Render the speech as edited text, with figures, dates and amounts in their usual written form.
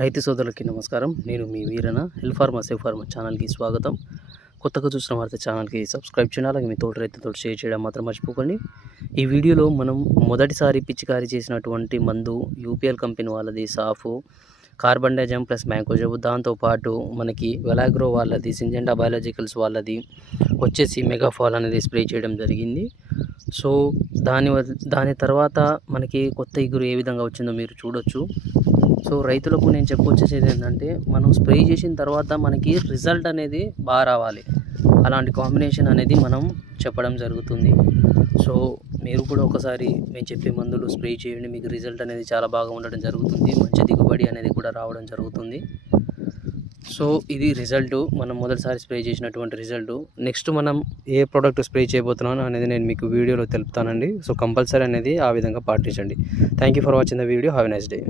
రైతు సోదరులకి నమస్కారం. నేను మీ Veerana hill farmer safe farmer ఛానల్కి స్వాగతం. కొత్తగా చూసిన వారితో ఛానల్కి సబ్స్క్రైబ్ చేయండి. అలాగే మీ తోటి రైతులతో షేర్ చేయడం మాత్రం మర్చిపోకండి. ఈ వీడియోలో మనం మొదటిసారి పిచికారీ చేసినటువంటి మందు యూపీఎల్ కంపెనీ వాళ్ళది సాఫ్ కార్బండైజమ్ ప్లస్ మ్యాంకోజబ్, దాంతోపాటు మనకి వెలాగ్రో వాళ్ళది, సింజెండా బయాలజికల్స్ వాళ్ళది వచ్చేసి మెగాఫాల్ అనేది స్ప్రే చేయడం జరిగింది. సో దాని తర్వాత మనకి కొత్త ఇగురు ఏ విధంగా వచ్చిందో మీరు చూడొచ్చు. సో రైతులకు నేను చెప్పొచ్చేది ఏంటంటే, మనం స్ప్రే చేసిన తర్వాత మనకి రిజల్ట్ అనేది బాగా రావాలి. అలాంటి కాంబినేషన్ అనేది మనం చెప్పడం జరుగుతుంది. సో మీరు కూడా ఒకసారి మేము చెప్పే మందులు స్ప్రే చేయండి, మీకు రిజల్ట్ అనేది చాలా బాగా ఉండడం జరుగుతుంది. మంచి దిగుబడి అనేది కూడా రావడం జరుగుతుంది. సో ఇది రిజల్ట్, మనం మొదటిసారి స్ప్రే చేసినటువంటి రిజల్ట్. నెక్స్ట్ మనం ఏ ప్రోడక్ట్ స్ప్రే చేయబోతున్నాను అనేది నేను మీకు వీడియోలో తెలుపుతానండి. సో కంపల్సరీ అనేది ఆ విధంగా పాటించండి. Thank you for watching the video. Have a nice day.